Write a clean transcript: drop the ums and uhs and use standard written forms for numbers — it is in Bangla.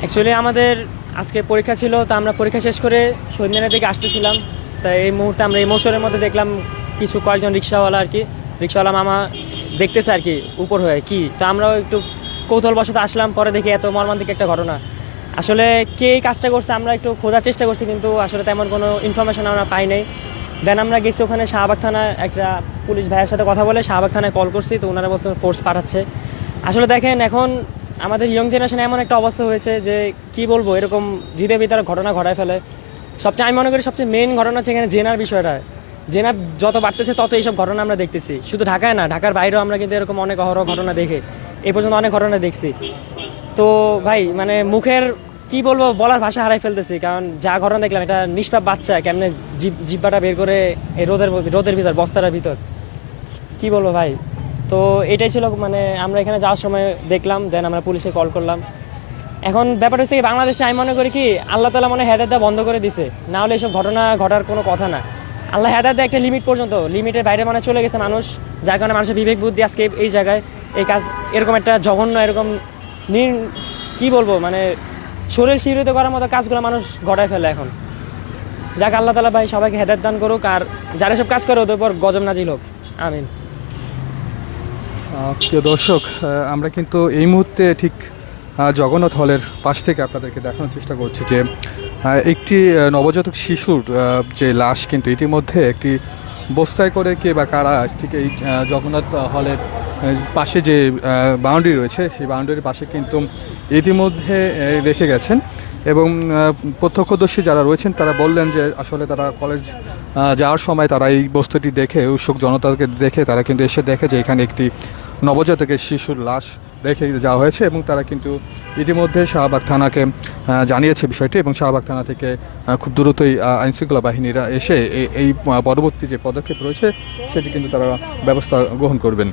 অ্যাকচুয়ালি আমাদের আজকে পরীক্ষা ছিল, তো আমরা পরীক্ষা শেষ করে শহীদ মিনার দিকে আসতেছিলাম। তাই এই মুহূর্তে আমরা এই মোচরের মধ্যে দেখলাম কিছু কয়েকজন রিক্সাওয়ালা আর কি, রিক্সাওয়ালা মামা দেখতেছে আর কি উপর হয়ে কি, তো আমরাও একটু কৌতূহলবশত আসলাম। পরে দেখি এত মর্মান্তিক একটা ঘটনা। আসলে কে এই কাজটা করছে আমরা একটু খোঁজার চেষ্টা করছি, কিন্তু আসলে তেমন কোনো ইনফরমেশন আমরা পাই নাই। দেন আমরা গেছি ওখানে শাহবাগ থানায়, একটা পুলিশ ভাইয়ের সাথে কথা বলে শাহবাগ থানায় কল করছি, তো ওনারা বলছেন ফোর্স পাঠাচ্ছে। আসলে দেখেন এখন আমাদের ইয়ং জেনারেশনে এমন একটা অবস্থা হয়েছে যে কি বলবো, এরকম হৃদয় ভিতরে ঘটনা ঘটায় ফেলে। সবচেয়ে আমি মনে করি সবচেয়ে মেইন ঘটনা হচ্ছে এখানে জেনার বিষয়টা। জেনা যত বাড়তেছে তত এইসব ঘটনা আমরা দেখতেছি, শুধু ঢাকায় না, ঢাকার বাইরেও আমরা কিন্তু এরকম অনেক অহরহ ঘটনা দেখে এই পর্যন্ত অনেক ঘটনা দেখছি। তো ভাই মানে মুখের কি বলবো, বলার ভাষা হারাই ফেলতেছি, কারণ যা ঘটনা দেখলাম, এটা নিষ্পাপ বাচ্চা কেমনে জিব্বাটা বের করে এই রোদের ভিতর, বস্তাটার ভিতর, কি বলবো ভাই। তো এটাই ছিল, মানে আমরা এখানে যাওয়ার সময় দেখলাম, দেন আমরা পুলিশে কল করলাম। এখন ব্যাপার হচ্ছে কি, বাংলাদেশে আমি মনে করি কি আল্লাহ তালা মনে হেদায়েত দেওয়া বন্ধ করে দিছে, না হলে এইসব ঘটনা ঘটার কোনো কথা না। আল্লাহ হেদায়েত দেয় একটা লিমিট পর্যন্ত, লিমিটের বাইরে মানে চলে গেছে মানুষ, যার কারণে মানুষের বিবেক বুদ্ধি আজকে এই জায়গায় এই কাজ, এরকম একটা জঘন্য, এরকম কি বলবো, মানে শরীর শিহরিত করার মতো কাজগুলো মানুষ ঘটায় ফেলে এখন। যাক আল্লাহ তালা ভাই সবাইকে হেদায়েত দান করুক, আর যারা সব কাজ করে ওদের উপর গজব নাজিল হোক, আমিন। প্রিয় দর্শক, আমরা কিন্তু এই মুহূর্তে ঠিক জগন্নাথ হলের পাশ থেকে আপনাদেরকে দেখানোর চেষ্টা করছি যে একটি নবজাতক শিশুর যে লাশ কিন্তু ইতিমধ্যে একটি বস্তায় করে কে বা কারা ঠিক এই জগন্নাথ হলের পাশে যে বাউন্ডারি রয়েছে সেই বাউন্ডারির পাশে কিন্তু ইতিমধ্যে রেখে গেছেন। এবং প্রত্যক্ষদর্শী যারা রয়েছেন তারা বললেন যে আসলে তারা কলেজ যাওয়ার সময় তারা এই বস্তুটি দেখে, উৎসুক জনতাকে দেখে তারা কিন্তু এসে দেখে যে এখানে একটি নবজাতকের শিশুর লাশ রেখে যাওয়া হয়েছে। এবং তারা কিন্তু ইতিমধ্যে শাহবাগ থানাকে জানিয়েছে বিষয়টি, এবং শাহবাগ থানা থেকে খুব দ্রুতই আইনশৃঙ্খলা বাহিনীরা এসে এই পরবর্তী যে পদক্ষেপ রয়েছে সেটি কিন্তু তারা ব্যবস্থা গ্রহণ করবেন।